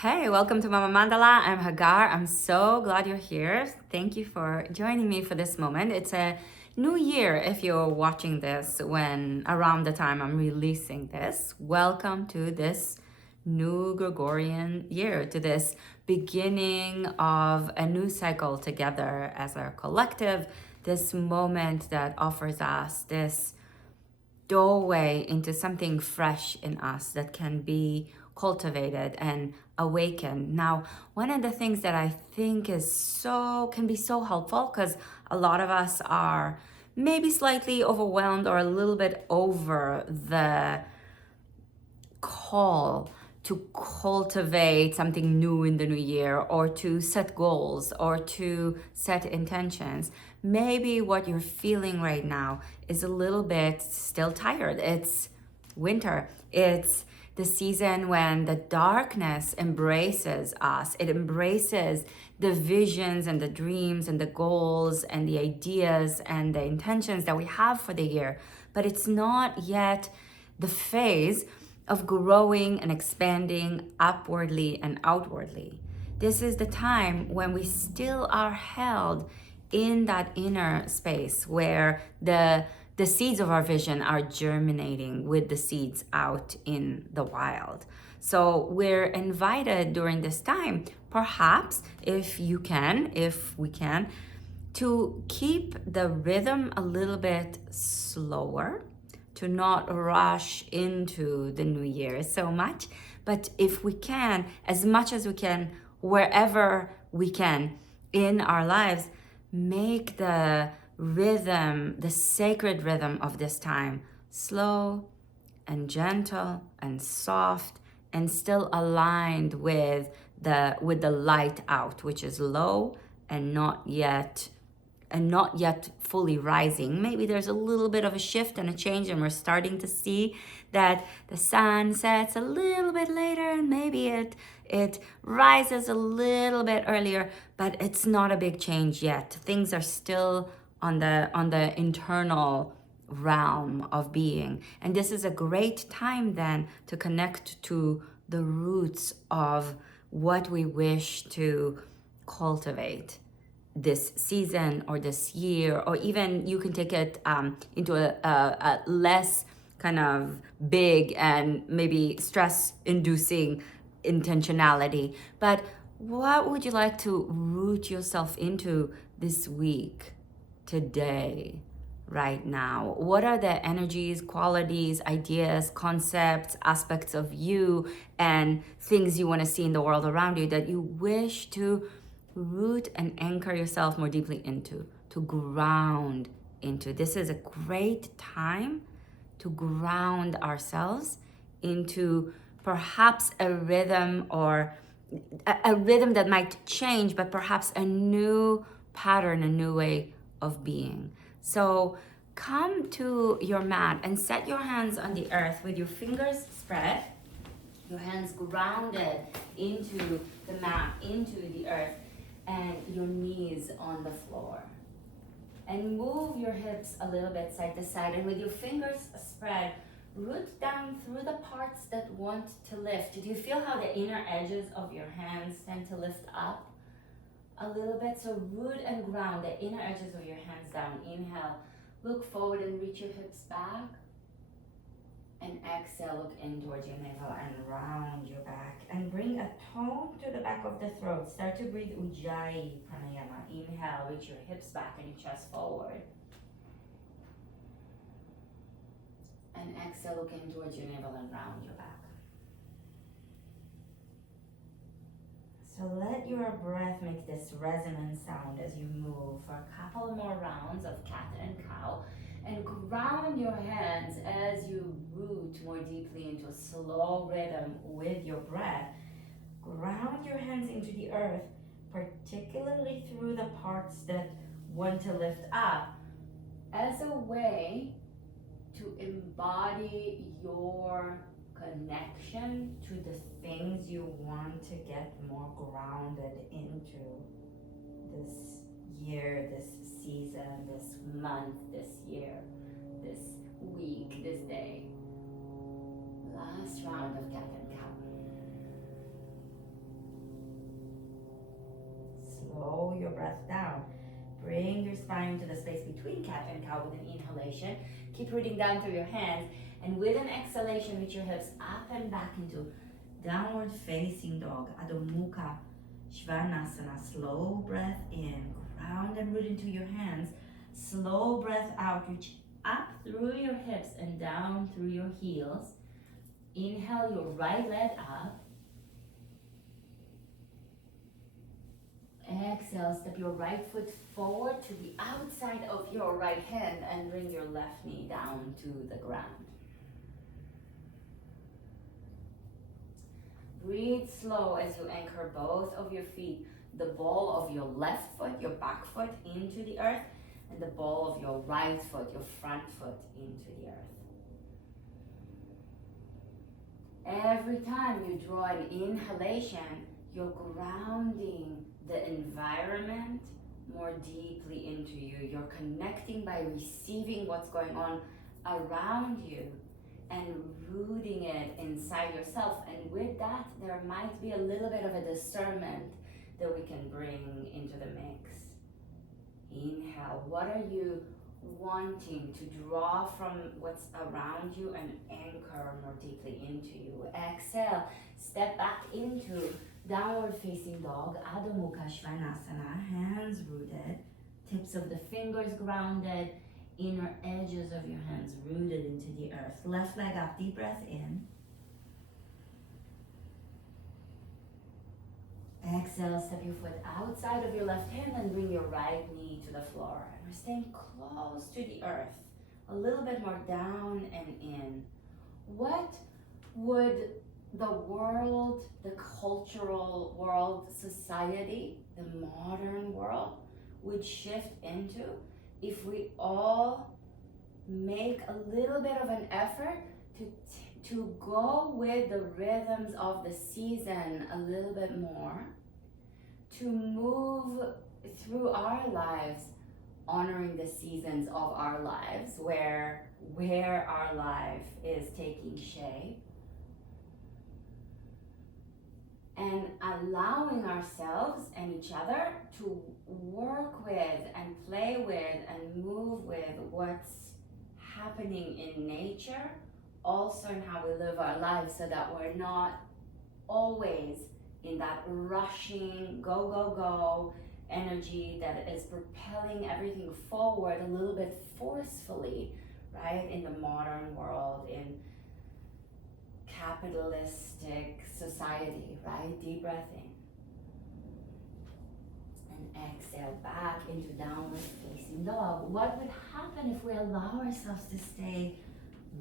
Hey, welcome to Mama Mandala. I'm Hagar. I'm so glad you're here. Thank you for joining me for this moment. It's a new year if you're watching this when around the time I'm releasing this. Welcome to this new Gregorian year, to this beginning of a new cycle together as a collective, this moment that offers us this doorway into something fresh in us that can be cultivated and awakened. Now, one of the things that I think can be so helpful, because a lot of us are maybe slightly overwhelmed or a little bit over the call to cultivate something new in the new year, or to set goals, or to set intentions. Maybe what you're feeling right now is a little bit still tired. It's winter. It's the season when the darkness embraces us. It embraces the visions and the dreams and the goals and the ideas and the intentions that we have for the year. But it's not yet the phase of growing and expanding upwardly and outwardly. This is the time when we still are held in that inner space where the seeds of our vision are germinating with the seeds out in the wild. So we're invited during this time, perhaps if we can, to keep the rhythm a little bit slower, to not rush into the new year so much, but if we can, as much as we can, wherever we can in our lives, make the rhythm, the sacred rhythm of this time, slow and gentle and soft and still aligned with the light out, which is low and not yet fully rising. Maybe there's a little bit of a shift and a change, and we're starting to see that the sun sets a little bit later, and maybe it rises a little bit earlier, but it's not a big change yet. Things are still on the internal realm of being. And this is a great time then to connect to the roots of what we wish to cultivate this season or this year, or even you can take it into a less kind of big and maybe stress inducing intentionality. But what would you like to root yourself into this week, today, right now? What are the energies, qualities, ideas, concepts, aspects of you and things you want to see in the world around you that you wish to root and anchor yourself more deeply into, to ground into? This is a great time to ground ourselves into perhaps a rhythm, or a rhythm that might change, but perhaps a new pattern, a new way of being. So come to your mat and set your hands on the earth with your fingers spread, your hands grounded into the mat, into the earth, and your knees on the floor. And move your hips a little bit side to side, and with your fingers spread, root down through the parts that want to lift. Do you feel how the inner edges of your hands tend to lift up a little bit? So root and ground the inner edges of your hands down. Inhale, look forward and reach your hips back. And exhale, look in towards your navel and round your back. And bring a tone to the back of the throat. Start to breathe Ujjayi Pranayama. Inhale, reach your hips back and your chest forward. And exhale, look in towards your navel and round your back. So let your breath make this resonant sound as you move for a couple more rounds of cat and cow. And ground your hands as you root more deeply into a slow rhythm with your breath. Ground your hands into the earth, particularly through the parts that want to lift up, as a way to embody your connection to the things you want to get more grounded into this year, this season, this month, this year, this week, this day. Last round of cat and cow. slow your breath down. Bring your spine to the space between cat and cow with an inhalation. Keep rooting down through your hands. And with an exhalation, reach your hips up and back into downward facing dog, Adho Mukha Svanasana. Slow breath in, ground and root into your hands. Slow breath out, reach up through your hips and down through your heels. Inhale your right leg up. Exhale, step your right foot forward to the outside of your right hand and bring your left knee down to the ground. Breathe slow as you anchor both of your feet, the ball of your left foot, your back foot, into the earth, and the ball of your right foot, your front foot, into the earth. Every time you draw an inhalation, you're grounding the environment more deeply into you. You're connecting by receiving what's going on around you and rooting it inside yourself. And with that, there might be a little bit of a discernment that we can bring into the mix. Inhale. What are you wanting to draw from what's around you and anchor more deeply into you? Exhale. Step back into downward facing dog, Adho Mukha Svanasana. Hands rooted, tips of the fingers grounded, inner edges of your hands rooted into the earth. Left leg up, deep breath in. Exhale, step your foot outside of your left hand and bring your right knee to the floor. And we're staying close to the earth, a little bit more down and in. What would the world, the cultural world, society, the modern world would shift into if we all make a little bit of an effort to go with the rhythms of the season a little bit more, to move through our lives honoring the seasons of our lives, where our life is taking shape, and allowing ourselves and each other to work with and play with and move with what's happening in nature, also in how we live our lives, so that we're not always in that rushing, go, go, go energy that is propelling everything forward a little bit forcefully, right? In the modern world, in capitalistic society, right? Deep breath in. And exhale back into downward facing dog. What would happen if we allow ourselves to stay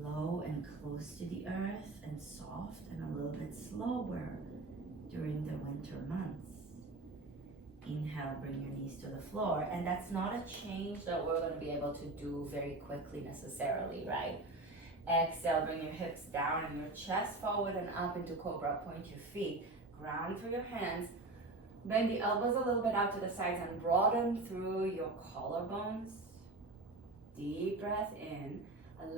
low and close to the earth and soft and a little bit slower during the winter months? Inhale, bring your knees to the floor. And that's not a change that we're going to be able to do very quickly necessarily, right? Exhale, bring your hips down and your chest forward and up into Cobra. Point your feet, ground through your hands. Bend the elbows a little bit out to the sides and broaden through your collarbones. Deep breath in.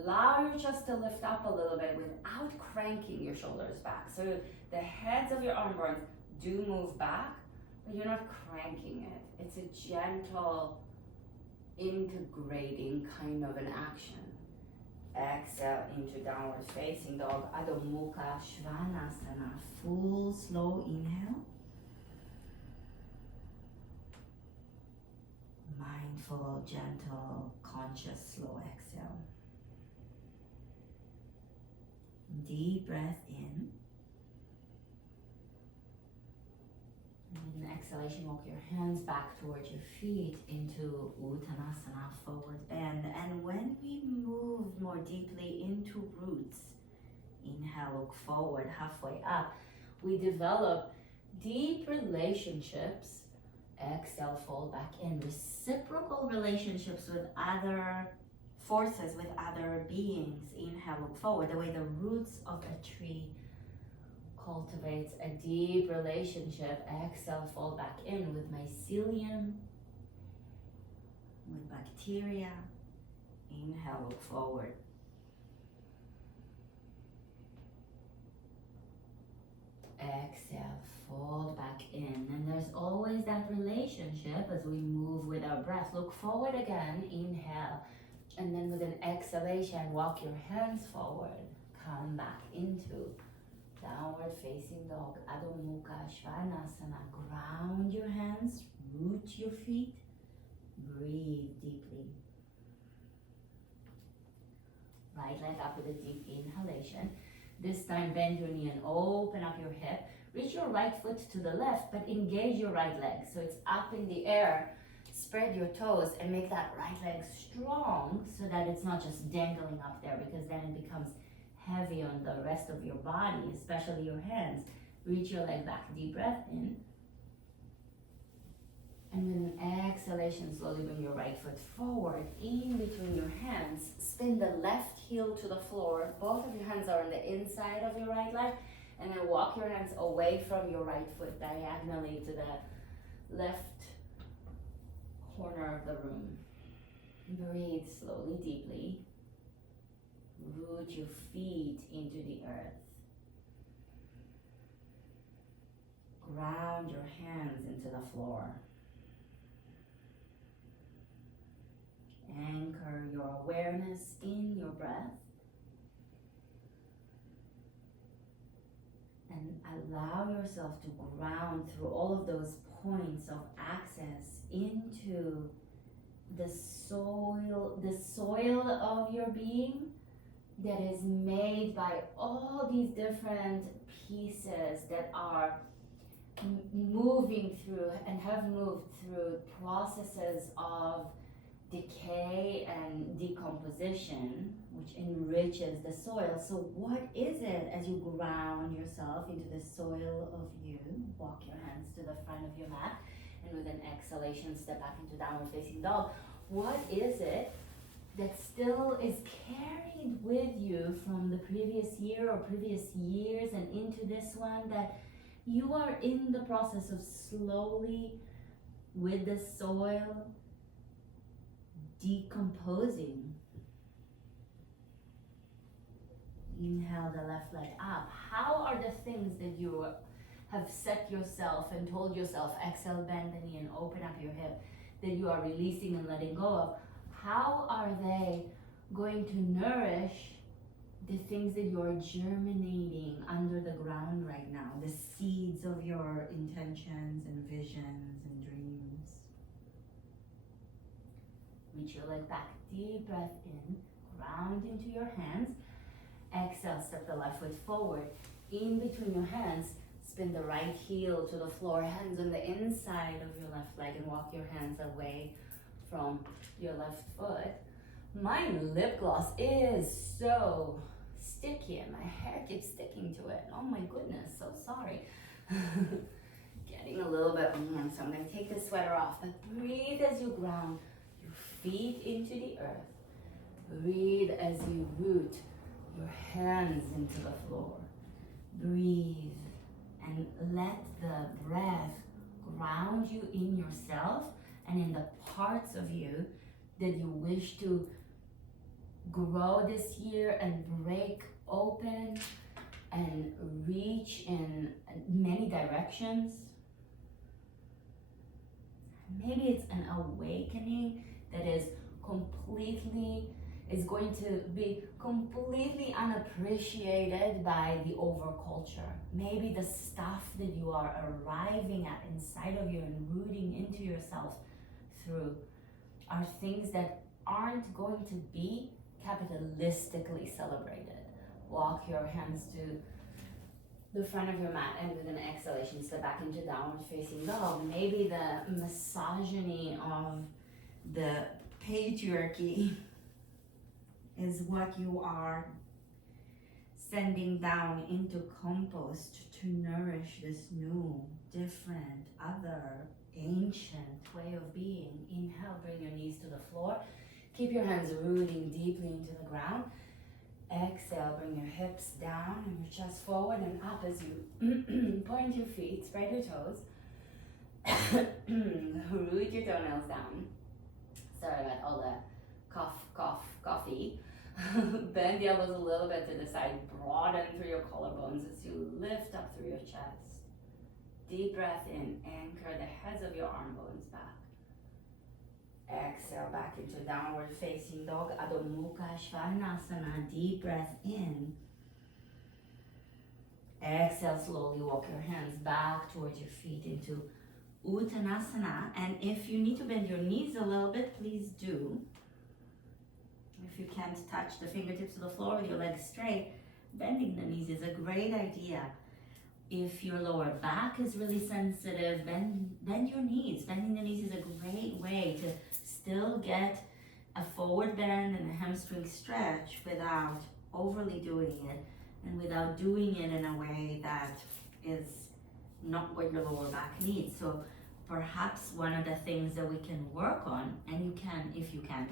Allow your chest to lift up a little bit without cranking your shoulders back. So the heads of your arm bones do move back, but you're not cranking it. It's a gentle, integrating kind of an action. Exhale into downward facing dog, Adho Mukha Svanasana. Full slow inhale. Mindful, gentle, conscious, slow exhale. Deep breath in. And in exhalation, walk your hands back towards your feet into Uttanasana, forward bend. And when we move more deeply into roots, inhale, look forward, halfway up. We develop deep relationships. Exhale, fold back in. Reciprocal relationships with other forces, with other beings. Inhale, look forward. The way the roots of a tree cultivates a deep relationship. Exhale, fold back in with mycelium, with bacteria. Inhale, look forward. Exhale, fold back in. And there's always that relationship as we move with our breath. Look forward again, inhale. And then with an exhalation, walk your hands forward. Come back into downward facing dog, Adho Mukha Svanasana. Ground your hands, root your feet, breathe deeply. Right leg up with a deep inhalation. This time bend your knee and open up your hip. Reach your right foot to the left, but engage your right leg. So it's up in the air. Spread your toes and make that right leg strong so that it's not just dangling up there, because then it becomes heavy on the rest of your body, especially your hands. Reach your leg back, deep breath in. And with an exhalation, slowly bring your right foot forward, in between your hands. Spin the left heel to the floor. Both of your hands are on the inside of your right leg. And then walk your hands away from your right foot, diagonally to the left corner of the room. Breathe slowly, deeply. Root your feet into the earth. Ground your hands into the floor. Anchor your awareness in your breath. And allow yourself to ground through all of those points of access into the soil of your being that is made by all these different pieces that are moving through and have moved through processes of decay and decomposition, which enriches the soil. So what is it as you ground yourself into the soil of you? Walk your hands to the front of your mat, and with an exhalation, step back into downward facing dog. What is it that still is carried with you from the previous year or previous years and into this one, that you are in the process of slowly, with the soil, decomposing? Inhale the left leg up. How are the things that you have set yourself and told yourself, exhale, bend the knee and open up your hip, that you are releasing and letting go of? How are they going to nourish the things that you're germinating under the ground right now, the seeds of your intentions and visions and dreams? Reach your leg back, deep breath in, ground into your hands. Exhale, step the left foot forward. In between your hands, spin the right heel to the floor, hands on the inside of your left leg, and walk your hands away from your left foot. My lip gloss is so sticky and my hair keeps sticking to it. Oh my goodness, so sorry. Getting a little bit warm, so I'm gonna take the sweater off. But breathe as you ground your feet into the earth. Breathe as you root your hands into the floor. Breathe and let the breath ground you in yourself and in the parts of you that you wish to grow this year and break open and reach in many directions. Maybe it's an awakening that is going to be completely unappreciated by the overculture. Maybe the stuff that you are arriving at inside of you and rooting into yourself through are things that aren't going to be capitalistically celebrated. Walk your hands to the front of your mat, and with an exhalation, step back into downward facing dog. Maybe the misogyny of the patriarchy is what you are sending down into compost to nourish this new, different, other, ancient way of being. Inhale, bring your knees to the floor. Keep your hands rooting deeply into the ground. Exhale, bring your hips down and your chest forward and up as you point your feet, spread your toes. Root your toenails down. Sorry about all the coffee. Bend the elbows a little bit to the side. Broaden through your collarbones as you lift up through your chest. Deep breath in, anchor the heads of your arm bones back. Exhale back into downward facing dog, Adho Mukha Svanasana. Deep breath in. Exhale, slowly walk your hands back towards your feet into Uttanasana. And if you need to bend your knees a little bit, please do. If you can't touch the fingertips to the floor with your legs straight, bending the knees is a great idea. If your lower back is really sensitive, bend your knees. Bending the knees is a great way to still get a forward bend and a hamstring stretch without overly doing it and without doing it in a way that is not what your lower back needs. So perhaps one of the things that we can work on, and you can, if you can,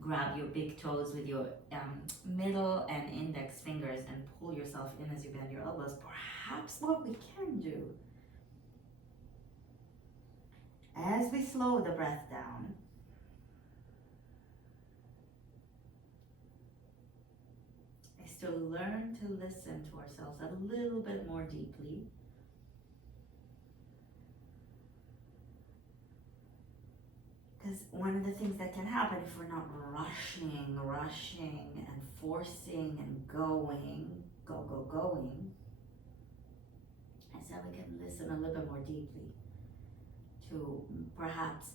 grab your big toes with your middle and index fingers and pull yourself in as you bend your elbows. Perhaps what we can do, as we slow the breath down, is to learn to listen to ourselves a little bit more deeply. Because one of the things that can happen if we're not rushing and forcing and going, is that we can listen a little bit more deeply to perhaps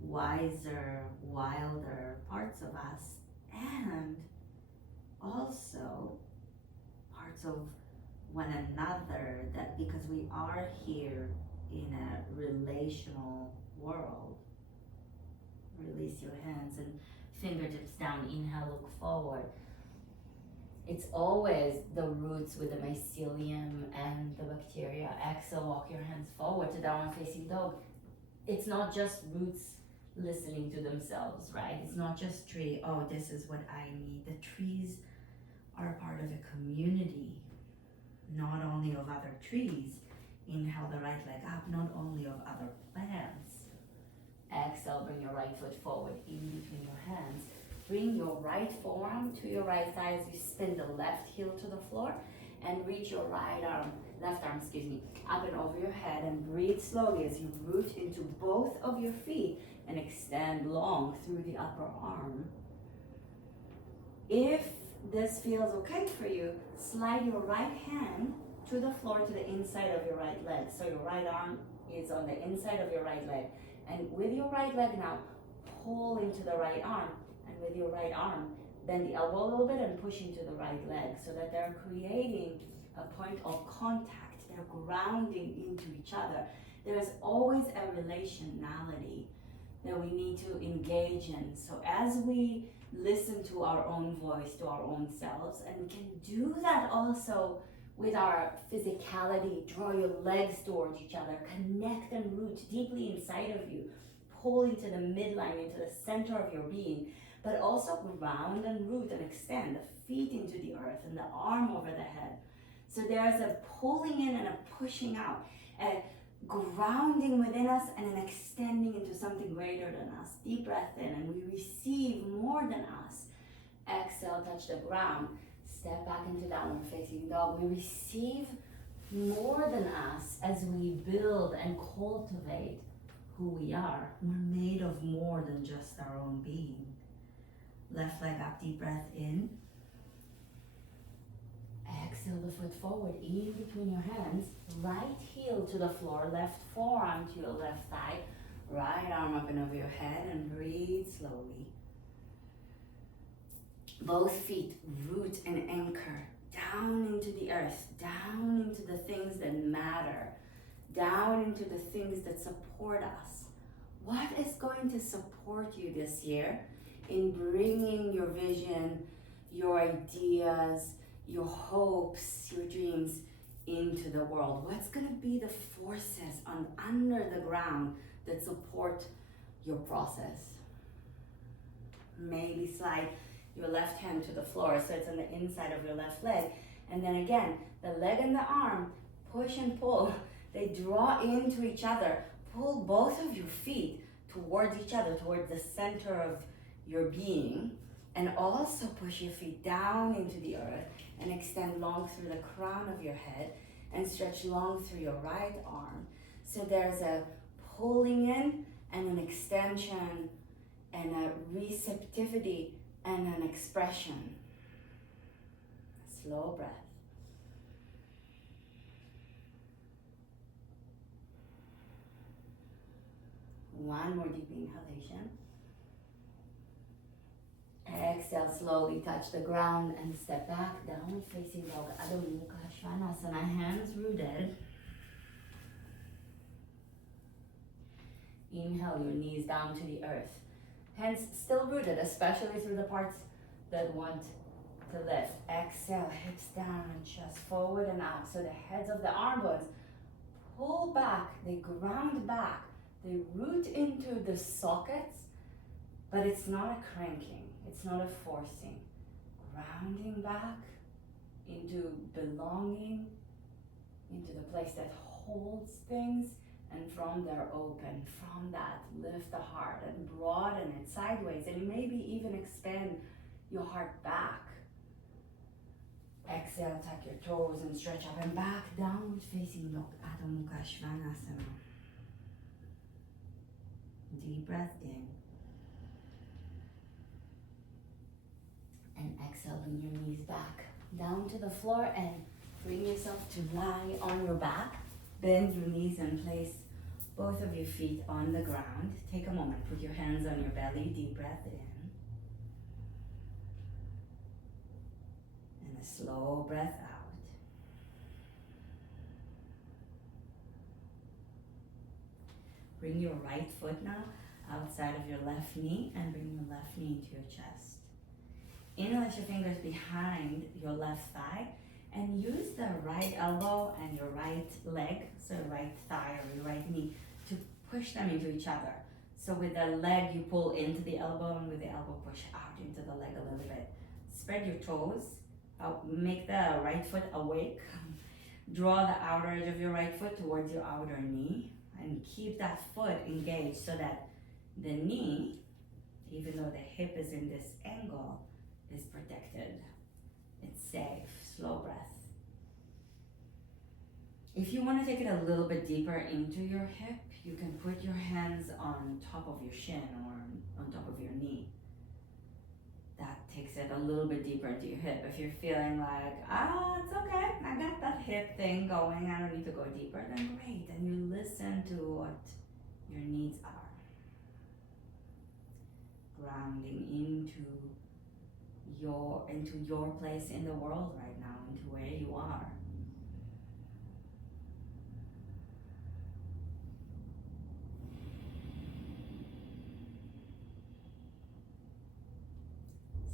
wiser, wilder parts of us, and also parts of one another, that because we are here in a relational world. Release your hands and fingertips down. Inhale, look forward. It's always the roots with the mycelium and the bacteria. Exhale, walk your hands forward to downward facing dog. It's not just roots listening to themselves, right? It's not just tree, oh, this is what I need. The trees are a part of a community, not only of other trees. Inhale the right leg up, not only of other plants. Exhale, bring your right foot forward in between your hands. Bring your right forearm to your right thigh as you spin the left heel to the floor, and reach your left arm, up and over your head, and breathe slowly as you root into both of your feet and extend long through the upper arm. If this feels okay for you, slide your right hand to the floor to the inside of your right leg. So your right arm is on the inside of your right leg. And with your right leg now, pull into the right arm. And with your right arm, bend the elbow a little bit and push into the right leg so that they're creating a point of contact. They're grounding into each other. There's always a relationality that we need to engage in. So as we listen to our own voice, to our own selves, and we can do that also with our physicality. Draw your legs towards each other, connect and root deeply inside of you, pull into the midline, into the center of your being, but also ground and root and extend the feet into the earth and the arm over the head. So there's a pulling in and a pushing out, a grounding within us and an extending into something greater than us. Deep breath in, and we receive more than us. Exhale, touch the ground. Step back into downward facing dog. We receive more than us as we build and cultivate who we are. We're made of more than just our own being. Left leg up, deep breath in. Exhale the foot forward in between your hands. Right heel to the floor, left forearm to your left thigh. Right arm up and over your head, and breathe slowly. Both feet root and anchor down into the earth, down into the things that matter, down into the things that support us. What is going to support you this year in bringing your vision, your ideas, your hopes, your dreams into the world? What's going to be the forces under the ground that support your process? Maybe slide your left hand to the floor so it's on the inside of your left leg. And then again, the leg and the arm, push and pull. They draw into each other. Pull both of your feet towards each other, towards the center of your being. And also push your feet down into the earth and extend long through the crown of your head. and stretch long through your right arm. So there's a pulling in and an extension and a receptivity and an expression. Slow breath. One more deep inhalation. Exhale, slowly touch the ground and step back, downward facing dog, Adho Mukha Svanasana, hands rooted. Inhale your knees down to the earth. Hands still rooted, especially through the parts that want to lift. Exhale, hips down and chest forward and out. So the heads of the arm bones pull back, they ground back, they root into the sockets, but it's not a cranking, it's not a forcing. Grounding back into belonging, into the place that holds things, and from there open. From that, lift the heart and broaden it sideways, and maybe even expand your heart back. Exhale, tuck your toes and stretch up and back, downward facing dog, Adho Mukha Svanasana. Deep breath in. And exhale, bring your knees back down to the floor and bring yourself to lie on your back. Bend your knees and place both of your feet on the ground. Take a moment, put your hands on your belly, deep breath in. And a slow breath out. Bring your right foot now outside of your left knee and bring your left knee into your chest. Interlace your fingers behind your left thigh and use the right elbow and your right leg, so right thigh or your right knee, to push them into each other. So with the leg you pull into the elbow and with the elbow push out into the leg a little bit. Spread your toes, make the right foot awake. Draw the outer edge of your right foot towards your outer knee and keep that foot engaged so that the knee, even though the hip is in this angle, is protected. It's safe. Slow breath. If you want to take it a little bit deeper into your hip, you can put your hands on top of your shin or on top of your knee. That takes it a little bit deeper into your hip. If you're feeling like, it's okay, I got that hip thing going, I don't need to go deeper, then great. And you listen to what your needs are. Grounding into your place in the world right now, into where you are.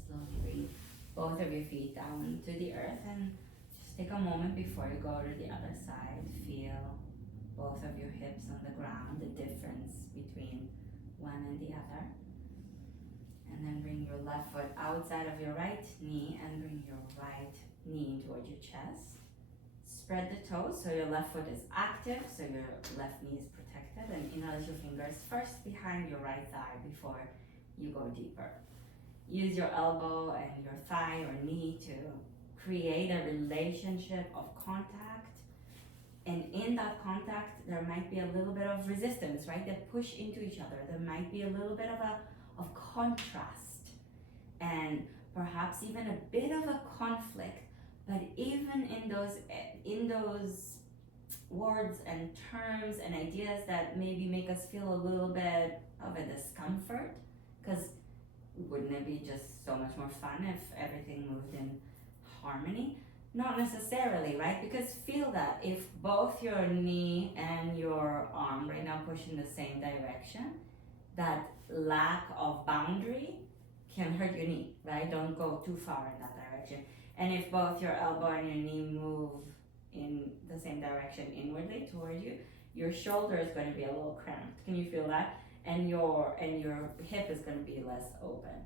Slowly bring both of your feet down to the earth and just take a moment before you go to the other side. Feel both of your hips on the ground, the difference between one and the other. And then bring your left foot outside of your right knee and bring your right knee towards your chest. Spread the toes so your left foot is active, so your left knee is protected, and interlace your fingers first behind your right thigh before you go deeper. Use your elbow and your thigh or knee to create a relationship of contact. And in that contact, there might be a little bit of resistance, right? They push into each other. There might be a little bit of contrast and perhaps even a bit of a conflict, but even in those words and terms and ideas that maybe make us feel a little bit of a discomfort, because wouldn't it be just so much more fun if everything moved in harmony? Not necessarily, right? Because feel that if both your knee and your arm right now push in the same direction, that lack of boundary can hurt your knee, right? Don't go too far in that direction. And if both your elbow and your knee move in the same direction inwardly toward you, your shoulder is going to be a little cramped. Can you feel that? And your hip is going to be less open.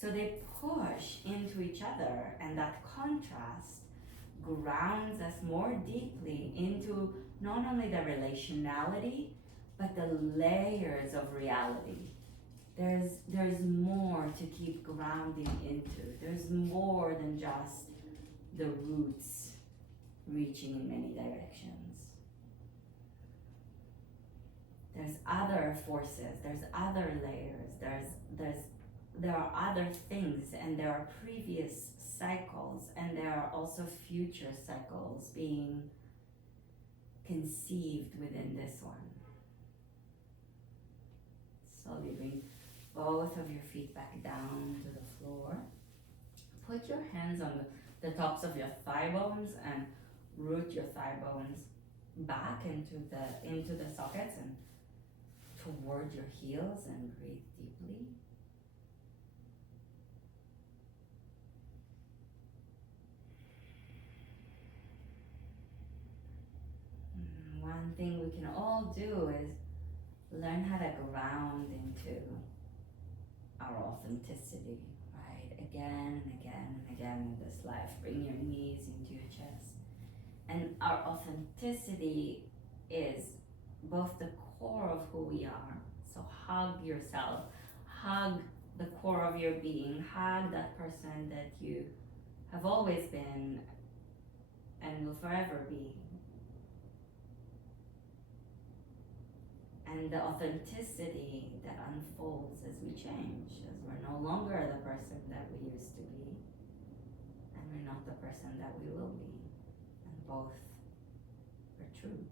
So they push into each other, and that contrast grounds us more deeply into not only the relationality, but the layers of reality. There's more to keep grounding into. There's more than just the roots, reaching in many directions. There's other forces, there's other layers, there are other things, and there are previous cycles, and there are also future cycles being conceived within this one. Slowly bring both of your feet back down to the floor. Put your hands on the tops of your thigh bones and root your thigh bones back into the sockets and toward your heels, and breathe deeply. One thing we can all do is learn how to ground into our authenticity, right? Again and again and again in this life. Bring your knees into your chest. And our authenticity is both the core of who we are. So hug yourself, hug the core of your being, hug that person that you have always been and will forever be. And the authenticity that unfolds as we change, as we're no longer the person that we used to be, and we're not the person that we will be. And both are true.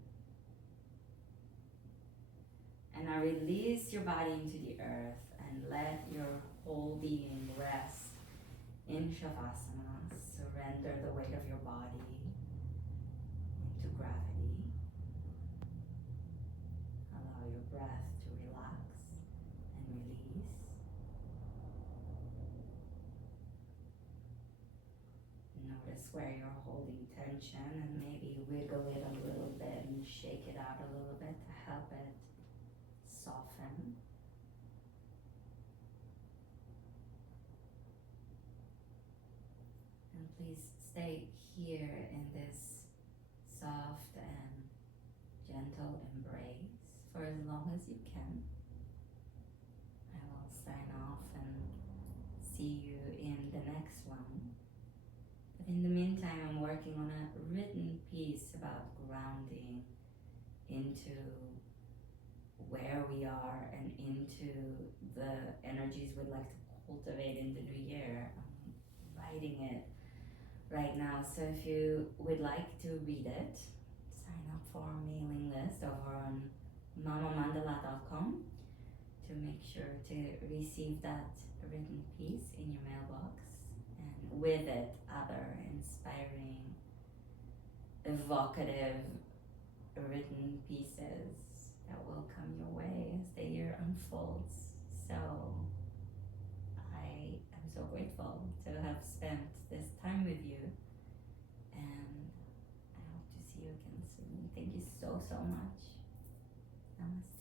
And now release your body into the earth and let your whole being rest in Savasana. Surrender the weight of your body into gravity. Allow your breath to relax and release. Notice where you're holding tension, and maybe wiggle it a little bit and shake it out a little bit to help it soften. And please stay here in this soft and gentle embrace for as long as you can. I will sign off and see you in the next one. But in the meantime, I'm working on a written piece about grounding into where we are and into the energies we'd like to cultivate in the new year. I'm writing it right now, so if you would like to read it, sign up for our mailing list over on mamamandala.com to make sure to receive that written piece in your mailbox, and with it other inspiring, evocative written pieces that will come your way as the year unfolds. So I am so grateful to have spent this time with you, and I hope to see you again soon. Thank you so much. Namaste.